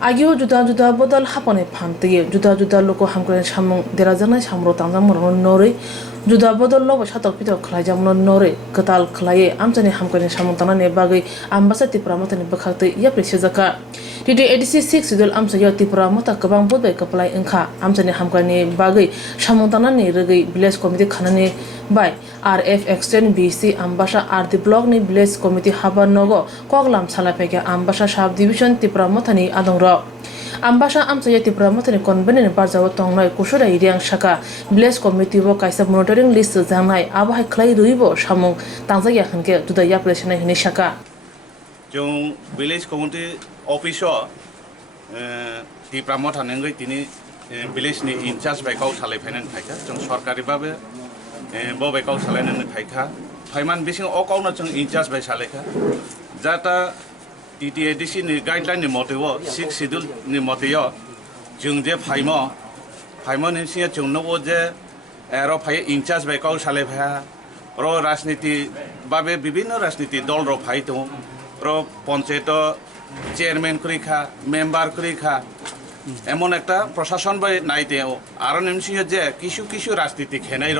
Agio juda bodal hapone phantiye juda loko hamkren samung derajana samro tangjang moron nore juda bodal lobo shatok pitok khlajam nore katal khlaye amchani hamkren samung tanane bagai ambasa TIPRA Motha ni bwkhak Yapiri sejaka Didi edisi 6 sidul amsa yo TIPRA Motha kabang bodbai kaplai engkha amchani hamkani bagai samung tanane regai village committee khanani by RF Extend BC Ambasa RD Block ni Village Committee Haba Nogo Koglam Salapeke Ambasa Sub Division TIPRA Motha ni Adongra Ambasa Amsaya TIPRA Motha ni Convenant ni Barjawa Tongnoi Kusura Iriang Shaka Village Committee bo Kaisa Monitoring List Jangnai Abahai Khlai Ruibo Samung Tangjaya Khanke Juda Yapiri Sena Hini Shaka Jong Village Committee Officer TIPRA Motha nengai tini village ni in charge by kau salai phainen thaika jong sarkari babe bo by kau salai nan thaika phaiman bising o kau na jong in charge by salaika jata TTADC ni guideline ni motewo 6 schedule ni moteyo jong je phaimo ni sia jong no je ero phai in charge by kau salai pha ro rajniti babe bibhinno rajniti dol ro phai to ro panchayat chairman করি খা member করি খা এমন একটা প্রশাসন by নাইতেও আরো নিমসিংহ যে কিছু রাজনীতি খেনাই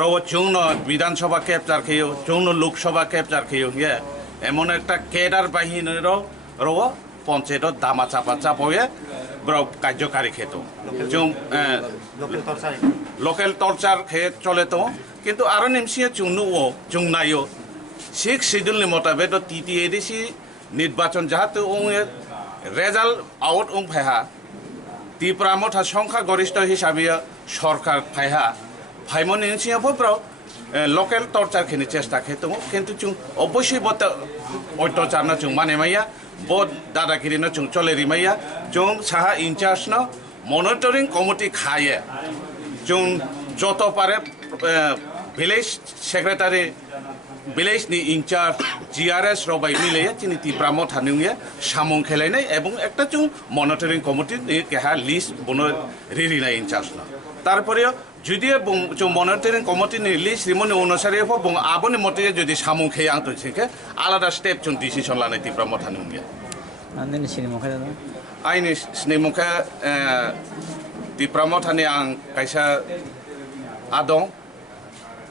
রও চৌন বিধানসভা ক্যাপচার খেয়েও চৌন লোকসভা ক্যাপচার খেয়েও হিয়ে এমন একটা কেডার বাহিনীর রও পঞ্চায়েত দামা চাপা চাপয়ে কার্যকারী খেত লোকাল টর্চার খেয়ে চলে তো কিন্তু আরো নিমসিংহ চুংনাইও 6 শিডিউল মোতাবেক TTADC নির্বাচন যাহাতে রেজাল্ট আউট ফাইহা TIPRA Motha সংখ্যা গরিষ্ঠ হিসাবে সরকার ফাইহা ফাইমন ইনসিয়াফরাও লোকাল টর্চার খেনি চেষ্টা খেত কিন্তু চুং অবশ্যই বত অত্যাচার না চুং মানে মাইয়া বদ দাদাগিরি না চুং চলে রিমাইয়া চুং সাহা ইনচার্জ না মনিটরিং কমিটি খায়ে চুং যত পারে ভিলেজ সেক্রেটারি ভিলেজ নি ইনচার্জ GRS রবাই মিলে চিনি TIPRA Motha নিয়ে সামং খেলাইনাই এবং একটা চুং মনিটরিং কমিটি কেহা লিস্ট বনো রিরিনাই ইনচার্জ না তারপরে যদি মনিটরিং কমিটি নি লিস্ট রিমনি অনুসারে বং আবনি মতে যদি সামং খেয়ে আংতো সেকে আলাদা স্টেপ চুং ডিসিশন লানাই TIPRA Motha নিয়ে আইনি সিনেমা আইনি cinema TIPRA Motha ni ang kaisa adong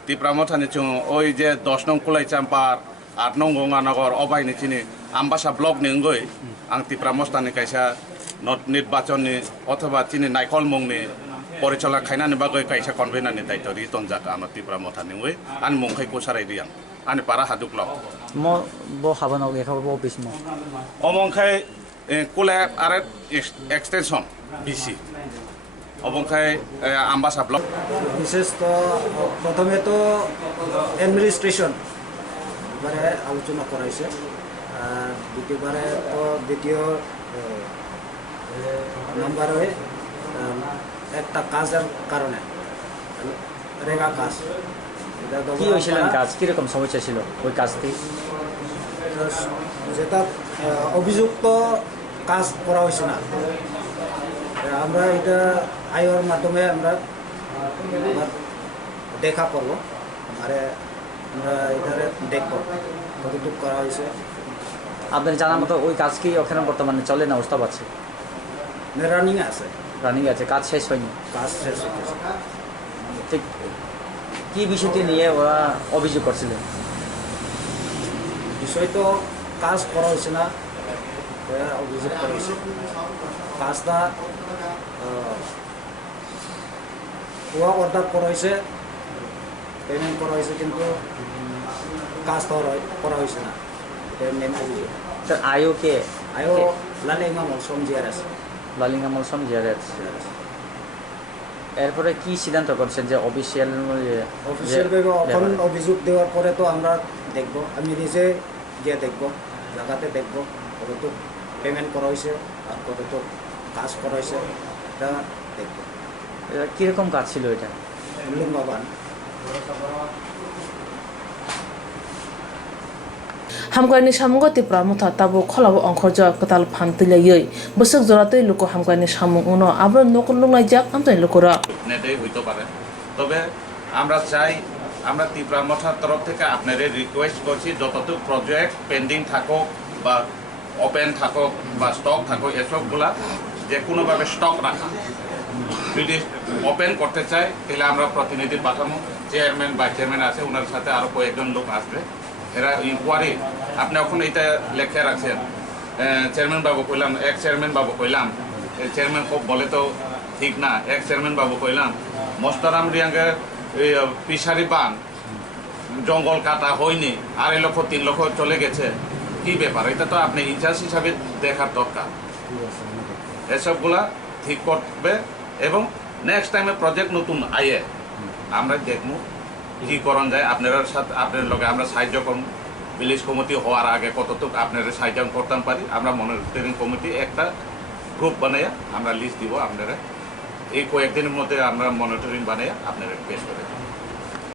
TIPRA Motha ni chung oi je 10 nong kulai champar 8 nong gonganagar obai ni chini ambasa block ni ngoi ang TIPRA Motha ni kaisa not nirbachon ni othoba chini naikol mong ni porichola khaina ni bagoi kaisa convener ni daito ri tonjaka ama TIPRA Motha ni ngoi an mongkhai kosarai riang ani para haduklo mo bo habano ge khabo bo bismo omongkhai kula are extension BC অবংখাই Ambassa block বিশেষ তো প্রথমে তো administration এবারে আলোচনা করা হয়েছে আর দ্বিতীয় নম্বরে একটা কাজের কারণে রেগা কাজ কি হয়েছিল কাজ কিরকম সমস্যা ছিল ওই কাজটি যেটা অভিযুক্ত কাজ করা হয়েছে না আমরা এটা আইওর মাধ্যমে আমরা দেখা করবো আর আমরা এটারে দেখবো কতটুকু করা হয়েছে আপনার জানার মতো ওই কাজ কি ওখানে বর্তমানে চলে না অবস্থা পাচ্ছে রানিং আছে কাজ শেষ হয়নি হয়ে গেছে ঠিক কী বিষয়টি নিয়ে ওরা অভিযোগ করছিলেন বিষয় তো কাজ করা হয়েছে না অভিযোগ করা হয়েছে কাজটা অর্ডার করা হয়েছে পেমেন্ট করা হয়েছে কিন্তু কাজ তো করা হয়েছে না মেন অভিযোগ স্যার আইওকে লালিঙ্গা মৌসুম জিআরএস এরপরে কি সিদ্ধান্ত করছেন যে অফিসিয়ালভাবে এখন অভিযোগ দেওয়ার পরে তো আমরা দেখবো আমি নিজে গিয়ে দেখবো জায়গাতে দেখবো কতটুকু পেমেন্ট করা হয়েছে আর কতটুকু কাজ করা হয়েছে এটা দেখবো কীরকম কাজ ছিল এটা মূল্যবান Hamkraini samungo TIPRA Motha tabo kholabo ongkhorja katal phantilayoi bosok joratoi loko Hamkraini samung uno abro nokol lungaijak amtai lokora নেটে হইতে পারে তবে আমরা চাই আমরা TIPRA Motha তরফ থেকে আপনাদের রিকোয়েস্ট করছি যতটুকু প্রজেক্ট পেন্ডিং থাকুক বা ওপেন থাকুক বা স্টক থাকুক এসবগুলা যে কোনোভাবে স্টক রাখা। যদি ওপেন করতে চাই তাহলে আমরা প্রতিনিধি পাঠাবো, চেয়ারম্যান বা চেয়ারম্যান আছে ওনার সাথে আরও কয়েকজন লোক আসবে, এরা ইনকোয়ারি আপনি এখন এইটা লেখা রাখছেন চেয়ারম্যান বাবু কইলাম, এক চেয়ারম্যান বাবু কইলাম, চেয়ারম্যান খুব বলে তো ঠিক না, এক চেয়ারম্যান বাবু কইলাম মস্তারাম রিয়াঙ্গের পিসারি বান জঙ্গল কাটা হয়নি, 2.5 লক্ষ 3 লক্ষ চলে গেছে, কি ব্যাপার? এটা তো আপনি ইতিহাস হিসাবে দেখার দরকার। এসবগুলা ঠিক করবে এবং নেক্সট টাইমে প্রজেক্ট নতুন আইয়ে আমরা দেখবো কি করণ যায়। আপনার সাথে আপনার লগে আমরা সাহায্য করব। ভিলেজ কমিটি হওয়ার আগে কতটুকু আপনার সাহায্য করতাম পারি আমরা মনিটরিং কমিটি একটা গ্রুপ বানাইয়া আমরা লিস্ট দিব আপনারা, এই কয়েকদিনের মধ্যে আমরা মনিটরিং বানাইয়া আপনারা পেশ করে দেব।